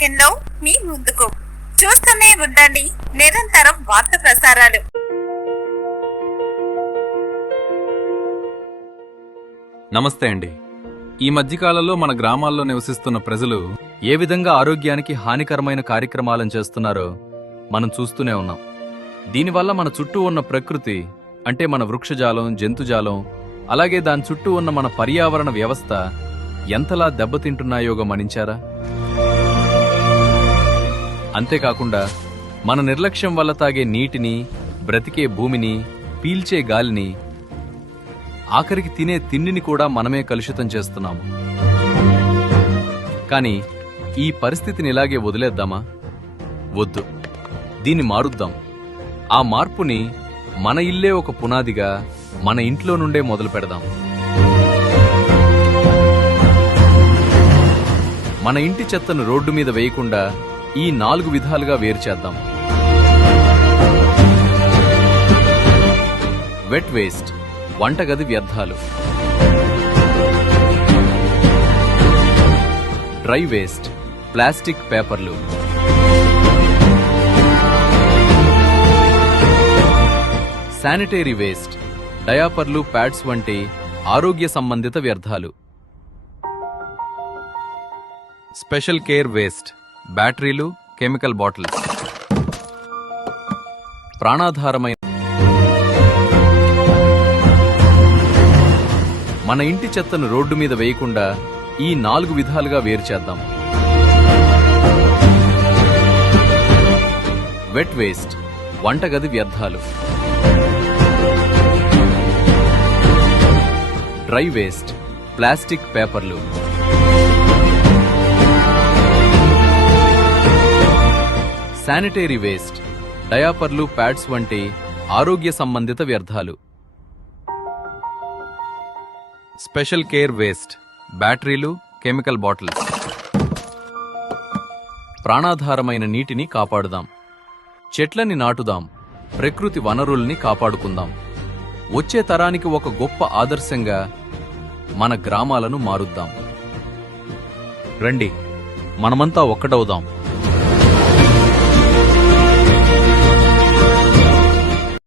సెకండ్లో మీ ముందుకు. చూస్తూనే ఉండండి నిరంతరం వార్త ప్రసారాలు. నమస్తే అండి. ఈ మధ్యకాలంలో మన గ్రామాల్లో నివసిస్తున్న ప్రజలు ఏ విధంగా ఆరోగ్యానికి హానికరమైన కార్యక్రమాలను చేస్తున్నారో మనం చూస్తూనే ఉన్నాం. దీనివల్ల మన చుట్టూ ఉన్న ప్రకృతి అంటే మన వృక్షజాలం, జంతుజాలం, అలాగే దాని చుట్టూ ఉన్న మన పర్యావరణ వ్యవస్థ ఎంతలా దెబ్బతింటున్నాయో గమనించారా? అంతేకాకుండా మన నిర్లక్ష్యం వల్ల తాగే నీటిని, బ్రతికే భూమిని, పీల్చే గాలిని, ఆఖరికి తినే తిండిని కూడా మనమే కలుషితం చేస్తున్నాము. కానీ ఈ పరిస్థితిని ఇలాగే వదిలేద్దామా? వద్దు, దీన్ని మారుద్దాం. ఆ మార్పుని మన ఇల్లే ఒక పునాదిగా మన ఇంట్లో నుండే మొదలు పెడదాం. మన ఇంటి చెత్తను రోడ్డు మీద వేయకుండా ఈ 4 విధాలుగా వేరు చేద్దాం. వెట్ వేస్ట్, వంటగది వ్యర్థాలు. డ్రై వేస్ట్, ప్లాస్టిక్, పేపర్లు. శానిటరీ వేస్ట్, డయాపర్లు, ప్యాడ్స్ వంటి ఆరోగ్య సంబంధిత వ్యర్థాలు. స్పెషల్ కేర్ వేస్ట్, బ్యాటరీలు, కెమికల్ బాటిల్స్. ప్రాణాధారమైన మన ఇంటి చెత్తను రోడ్డు మీద వేయకుండా ఈ 4 విధాలుగా వేరు చేద్దాం. వెట్ వేస్ట్, వంటగది వ్యర్థాలు. డ్రై వేస్ట్, ప్లాస్టిక్, పేపర్లు. శానిటరీ వేస్ట్, డయాపర్లు, ప్యాడ్స్ వంటి ఆరోగ్య సంబంధిత వ్యర్థాలు. స్పెషల్ కేర్ వేస్ట్, బ్యాటరీలు, కెమికల్ బాటిల్స్. ప్రాణాధారమైన నీటిని కాపాడుదాం. చెట్లని నాటుదాం. ప్రకృతి వనరుల్ని కాపాడుకుందాం. వచ్చే తరానికి ఒక గొప్ప ఆదర్శంగా మన గ్రామాలను మారుద్దాం. రండి, మనమంతా ఒక్కటవుదాం.